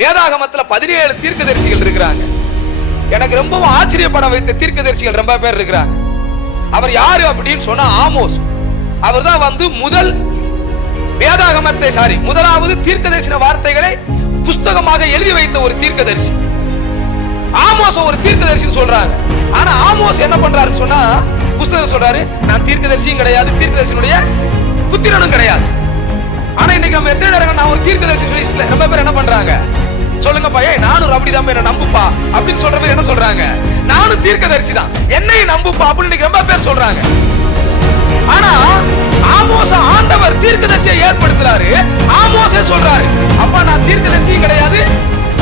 வேதாகமத்துல 17 தீர்க்கதரிசிகள் இருக்கிறாங்க. எனக்கு ரொம்பவும் ஆச்சரியப்பட வைத்த தீர்க்கதரிசிகள் ரொம்ப பேர் இருக்கிறாங்க. அவர் யாரு அப்படின்னு சொன்னா ஆமோஸ். அவர் தான் முதல் வேதாகமத்தை முதலாவது தீர்க்கதரிசன வார்த்தைகளை புஸ்தகமாக எழுதி வைத்த ஒரு தீர்க்கதரிசி. ஆமோஸ் ஒரு தீர்க்கதரிசி சொல்றாங்க. ஆனா ஆமோஸ் என்ன பண்றாருன்னு சொன்னா புஸ்தகம் சொல்றாரு, நான் தீர்க்கதரிசியும் கிடையாது, தீர்க்கதரிசியுடைய புத்திரனும் கிடையாது. ஆனா இன்னைக்கு நம்ம எத்தனை நேரம் நான் ஒரு தீர்க்கதரிசி ரொம்ப பேர் என்ன பண்றாங்க, சொல்லுங்க பையன் நானும் அப்படிதான் என்ன நம்புப்பா அப்படின்னு சொல்ற மாதிரி என்ன சொல்றாங்க, நானும் தீர்க்கதரிசி தான் என்னையும் நம்புப்பா அப்படின்னு ரொம்ப பேர் சொல்றாங்க. ஆனா ஆமோஸ் ஆண்டவர் தீர்க்கதரிசியை ஏற்படுத்துறாரு. ஆமோஸே சொல்றாரு, அப்பா நான் தீர்க்கதரிசியும் கிடையாது,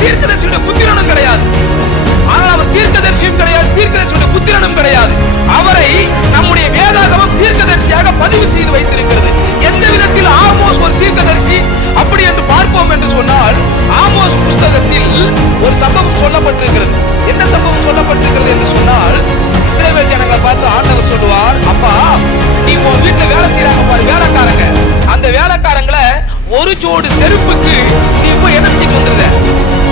தீர்க்கதரிசியுடைய புத்திரனும் கிடையாது. ஆனால் அவர் தீர்க்கதரிசியும் கிடையாது, தீர்க்கதரிசியுடைய புத்திரனும் கிடையாது. அவரை நம்முடைய வேதாகமம் தீர்க்கதரிசியாக பதிவு செய்து வைத்திருக்கிறது. எந்த விதத்தில் ஆமோஸ் ஒரு தீர்க்கதரிசி அப்படி என்று பார்ப்போம் என்று சொன்னால், ஆமோஸ் புஸ்தகத்தில் ஒரு சம்பவம் சொல்லப்பட்டிருக்கிறது. என்ன சம்பவம் சொல்லப்பட்டிருக்கிறது என்று சொன்னால், இஸ்ரவேல் ஜனங்களை பார்த்து ஆண்டவர் சொல்லுவார், அப்பா நீ உன் வீட்டுல வேலை செய்யறாங்க பாரு வேலைக்காரங்க, அந்த வேலைக்காரங்களை ஒரு ஜோடு செருப்புக்கு நீ போய் என்ன செஞ்சுட்டு வந்துருத,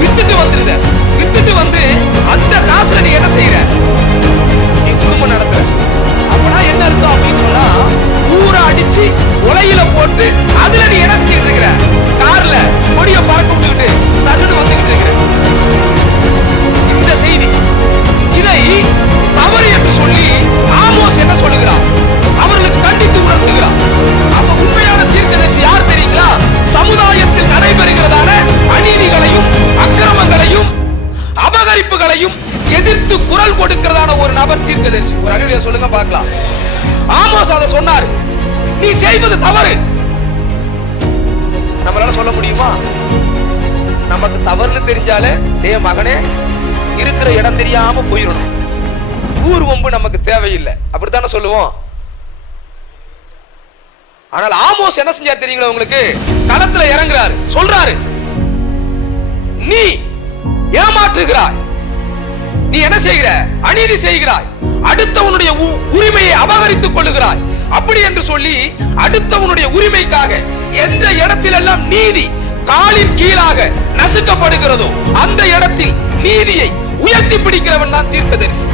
வித்துட்டு வந்துருத. வித்துட்டு வந்து அந்த காசுல நீ என்ன செய்யற, நீ குடும்பம் நடத்துற. அப்பனா என்ன அர்த்தம் அப்படின்னு சொன்னா, ஊரை அடிச்சு உலையில போட்டு அதுல நீ என்ன செஞ்சுட்டு இருக்கிற, கார்ல கொடிய பறக்க விட்டுக்கிட்டு சருன்னு வந்துகிட்டு இருக்கிற. இந்த செய்தி இதை தவறு என்று சொல்லி ஆமோஸ் என்ன சொல்லுகிறார், அவர்களுக்கு கண்டித்து உணர்த்துகிறார். அப்ப உண்மையான தீர்க்கதரிசி யார் தெரியுங்களா, சமுதாயத்தில் நடைபெறுகிறதான அநீதிகளையும் அக்கிரமங்களையும் அபகரிப்புகளையும் எதிர்த்து குரல் கொடுக்கிறதான ஒரு நபர் தீர்க்கதரிசி. ஒரு அல்லேலூயா சொல்லுங்க பார்க்கலாம். ஆமோஸ் அதை சொன்னாரு, நீ செய்வது தவறு. நம்மளால சொல்ல முடியுமா? நமக்கு தவறுன்னு தெரிஞ்சாலே டேய் மகனே இருக்கிற இடம் தெரியாம போயிடணும், ஊர் வம்பு நமக்கு தேவையில்லை, அப்படித்தானே சொல்லுவோம். ஆனால் ஆமோஸ் என்ன செஞ்சார் தெரியுங்களா உங்களுக்கு, களத்துல இறங்குறாரு, சொல்றாரு, நீ ஏமாற்றுகிறாய், நீ என்ன செய்கிற, அநீதி செய்கிறாய், அடுத்தவனுடைய உரிமையை அபகரித்துக் கொள்ளுகிறாய். அப்படி என்று சொல்லி அடுத்தவனுடைய உரிமைக்காக எந்த இடத்திலெல்லாம் நீதி காலின் கீழாக நசுக்கப்படுகிறதோ அந்த இடத்தில் நீதியை உயர்த்தி பிடிக்கிறவன் தான் தீர்க்கதரிசி.